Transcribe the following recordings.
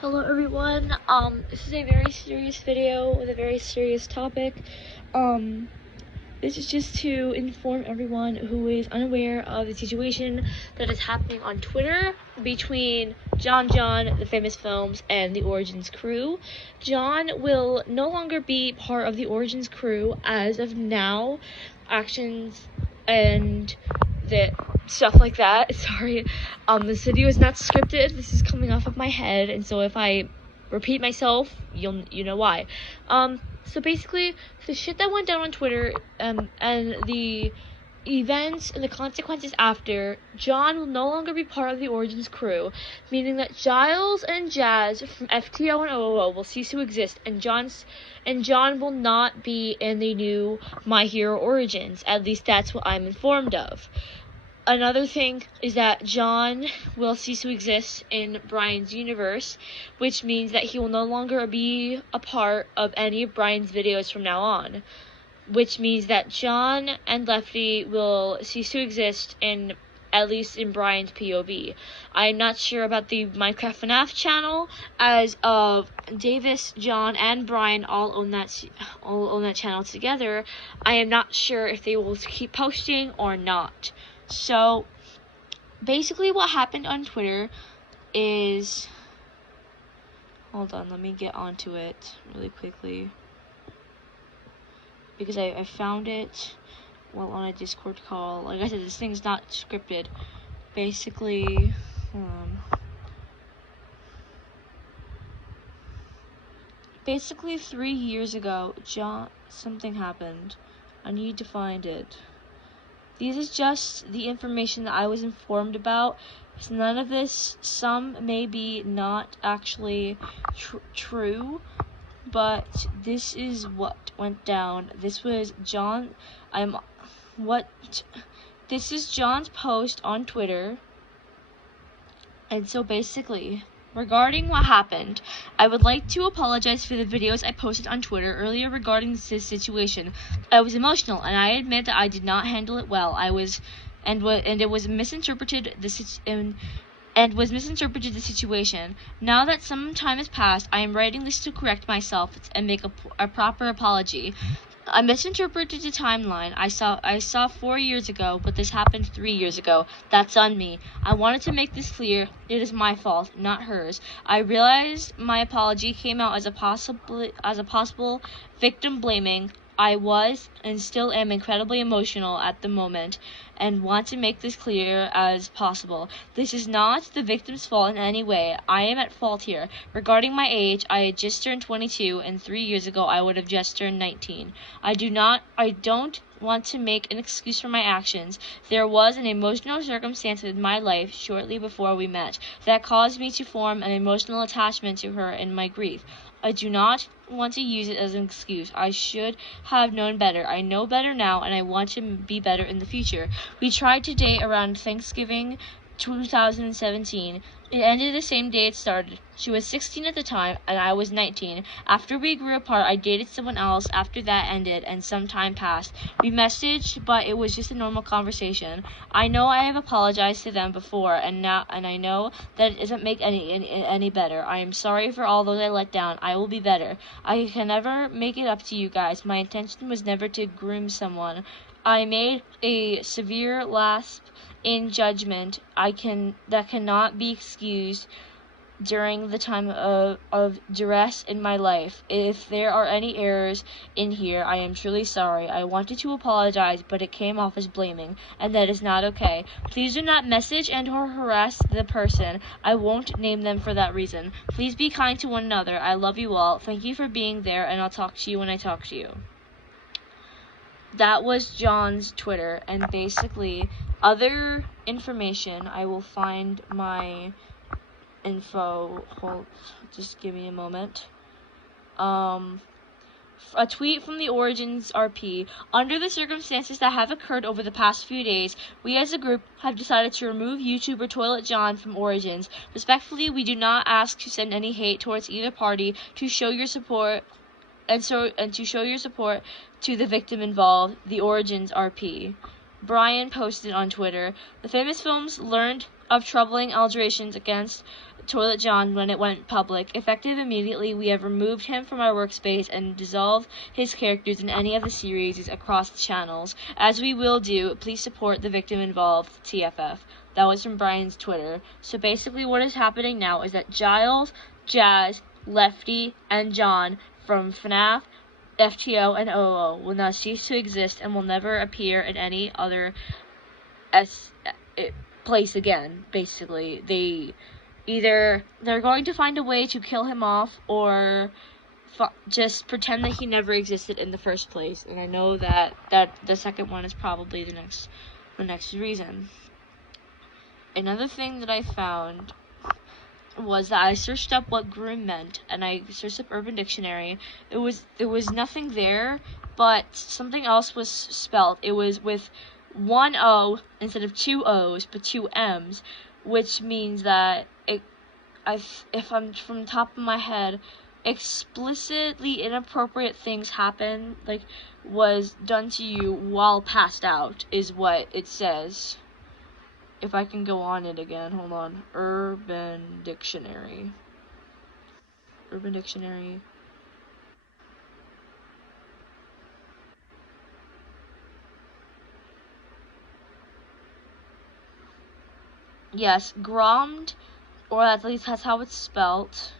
Hello everyone, this is a very serious video with a very serious topic. This is just to inform everyone who is unaware of the situation that is happening on Twitter between John, the Famous Films, and the Origins crew. John will no longer be part of the Origins crew as of now. Actions and stuff like that. Sorry, this video is not scripted. This is coming off of my head, and so if I repeat myself, you know why. So basically, the shit that went down on Twitter, and the events and the consequences after, John will no longer be part of the Origins crew, meaning that Giles and Jazz from FTO and OOO will cease to exist, and John will not be in the new My Hero Origins. At least that's what I'm informed of. Another thing is that John will cease to exist in Brian's universe, which means that he will no longer be a part of any of Brian's videos from now on, which means that John and Lefty will cease to exist at least in Brian's POV. I'm not sure about the Minecraft FNAF channel, as of Davis, John, and Brian all own that channel together. I am not sure if they will keep posting or not. So, basically what happened on Twitter is... Hold on, let me get onto it really quickly. Because I found it while on a Discord call. Like I said, this thing's not scripted. Basically, hold on. Basically, 3 years ago, something happened. I need to find it. This is just the information that I was informed about. So none of this, some may be not actually true, but this is what went down. This was this is John's post on Twitter. And so basically, regarding what happened, I would like to apologize for the videos I posted on Twitter earlier regarding this situation. I was emotional, and I admit that I did not handle it well. It was misinterpreted the situation. Now that some time has passed, I am writing this to correct myself and make a proper apology. I misinterpreted the timeline I saw 4 years ago, but this happened 3 years ago. That's on me. I wanted to make this clear. It is my fault, not hers. I realize my apology came out as a possible victim blaming. I was and still am incredibly emotional at the moment and want to make this clear as possible. This is not the victim's fault in any way. I am at fault here. Regarding my age, I had just turned 22, and 3 years ago I would have just turned 19. I don't want to make an excuse for my actions. There was an emotional circumstance in my life shortly before we met that caused me to form an emotional attachment to her in my grief. I do not want to use it as an excuse. I should have known better. I know better now, and I want to be better in the future. We tried to date around Thanksgiving 2017. It ended the same day it started. She was 16 at the time, and I was 19. After we grew apart, I dated someone else after that ended, and some time passed. We messaged, but it was just a normal conversation. I know I have apologized to them before, and I know that it doesn't make any better. I am sorry for all those I let down. I will be better. I can never make it up to you guys. My intention was never to groom someone. I made a severe lapse in judgment that cannot be excused during the time of duress in my life. If there are any errors in here, I am truly sorry. I wanted to apologize, but it came off as blaming, and that is not okay. Please do not message and or harass the person. I won't name them for that reason. Please be kind to one another. I love you all. Thank you for being there, and I'll talk to you when I talk to you. That was John's Twitter, and basically other information, I will find my info. Just give me a moment. A tweet from the Origins RP. Under the circumstances that have occurred over the past few days, we as a group have decided to remove YouTuber Toilet John from Origins. Respectfully, we do not ask to send any hate towards either party to show your support and to show your support to the victim involved, the Origins RP. Brian posted on Twitter, the Famous Films learned of troubling allegations against Toilet John when it went public. Effective immediately, we have removed him from our workspace and dissolved his characters in any of the series across the channels. As we will do, please support the victim involved, TFF. That was from Brian's Twitter. So basically what is happening now is that Giles, Jazz, Lefty, and John from FNAF, FTO, and OO will now cease to exist and will never appear in any other place again. Basically, they're going to find a way to kill him off, or just pretend that he never existed in the first place. And I know that the second one is probably the next reason. Another thing that I found was that I searched up what groom meant, and I searched up Urban Dictionary. There was nothing there, but something else was spelled. It was with one O instead of two O's, but two M's, which means that if I'm from the top of my head, explicitly inappropriate things happen, like was done to you while passed out, is what it says. If I can go on it again, hold on. Urban Dictionary. Urban Dictionary. Yes, grommed, or at least that's how it's spelt,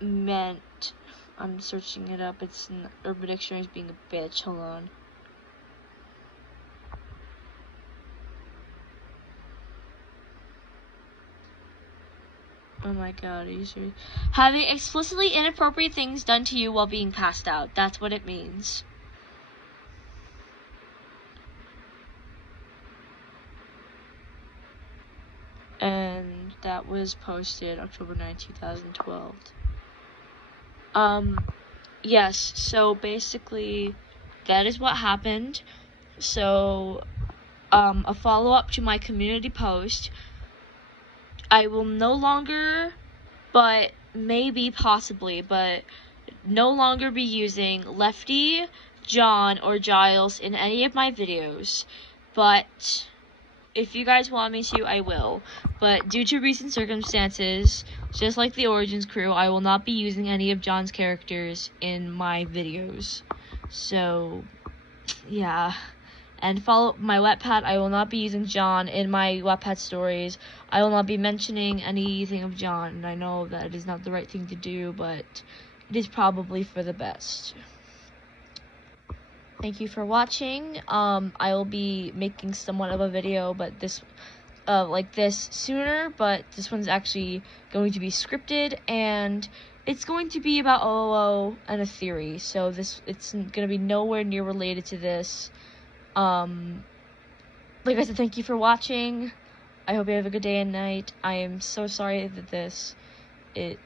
meant. I'm searching it up. It's Urban Dictionary is being a bitch. Hold on. Oh my god, are you serious? Having explicitly inappropriate things done to you while being passed out. That's what it means. And that was posted October 9, 2012. Yes, so basically, that is what happened. So, a follow-up to my community post. I will no longer, but maybe, possibly, but no longer be using Lefty, John, or Giles in any of my videos. But if you guys want me to, I will. But due to recent circumstances, just like the Origins crew, I will not be using any of John's characters in my videos. So, yeah. And follow my Wattpad. I will not be using John in my Wattpad stories. I will not be mentioning anything of John. And I know that it is not the right thing to do, but it is probably for the best. Thank you for watching. I will be making somewhat of a video, but this, like this sooner. But this one's actually going to be scripted, and it's going to be about OOO and a theory. So it's gonna be nowhere near related to this. Like I said, thank you for watching. I hope you have a good day and night. I am so sorry that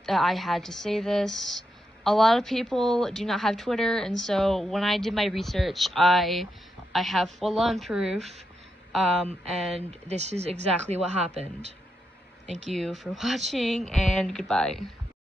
I had to say this. A lot of people do not have Twitter, and so when I did my research, I have full-on proof, and this is exactly what happened. Thank you for watching, and goodbye.